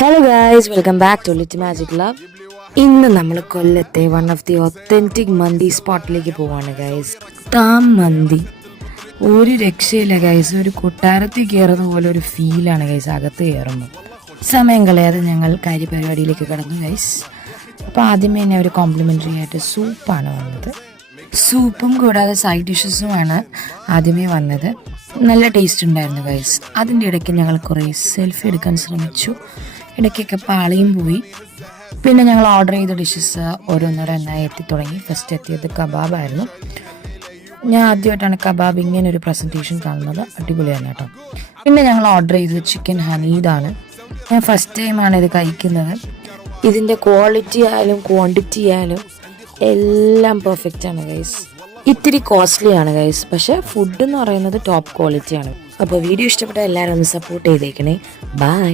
Hello guys, welcome back to lit magic love. ഇന്ന് നമ്മൾ കൊല്ലത്തെ one of the authentic mandi സ്പോട്ടിലേക്ക് പോവാണ് ഗൈസ്. താം മന്തി ഒരു രക്ഷയില്ല ഗൈസ്. ഒരു കൊട്ടാരത്തിൽ കയറുന്ന പോലെ ഒരു ഫീലാണ് ഗൈസ് അകത്ത് കയറുമ്പോൾ. സമയം കളയാതെ ഞങ്ങൾ കാര്യപരിപാടിയിലേക്ക് കടന്നു ഗൈസ്. അപ്പോൾ ആദ്യമേ തന്നെ ഒരു കോംപ്ലിമെൻ്ററി ആയിട്ട് സൂപ്പാണ് വന്നത്. സൂപ്പും കൂടാതെ സൈഡ് ഡിഷസുമാണ് ആദ്യമേ വന്നത്. നല്ല ടേസ്റ്റ് ഉണ്ടായിരുന്നു ഗൈസ്. അതിൻ്റെ ഇടയ്ക്ക് ഞങ്ങൾ കുറേ സെൽഫി എടുക്കാൻ ശ്രമിച്ചു. ഇടയ്ക്കൊക്കെ പാളിയും പോയി. പിന്നെ ഞങ്ങൾ ഓർഡർ ചെയ്ത ഡിഷസ് ഓരോന്നോരോന്നായി എത്തിത്തുടങ്ങി. ഫസ്റ്റ് എത്തിയത് കബാബായിരുന്നു. ഞാൻ ആദ്യമായിട്ടാണ് കബാബ് ഇങ്ങനെ ഒരു പ്രസൻറ്റേഷൻ കാണുന്നത്. അടിപൊളിയാണ് കേട്ടോ. പിന്നെ ഞങ്ങൾ ഓർഡർ ചെയ്തത് ചിക്കൻ ഹനീദാണ്. ഞാൻ ഫസ്റ്റ് ടൈമാണ് ഇത് കഴിക്കുന്നത്. ഇതിൻ്റെ ക്വാളിറ്റി ആയാലും ക്വാണ്ടിറ്റി ആയാലും എല്ലാം പെർഫെക്റ്റ് ആണ് ഗൈസ്. ഇത്തിരി കോസ്റ്റ്ലി ആണ് ഗൈസ്, പക്ഷേ ഫുഡ് എന്ന് പറയുന്നത് ടോപ്പ് ക്വാളിറ്റി ആണ്. അപ്പോൾ വീഡിയോ ഇഷ്ടപ്പെട്ട എല്ലാവരും ഒന്ന് സപ്പോർട്ട് ചെയ്തേക്കണേ. ബൈ.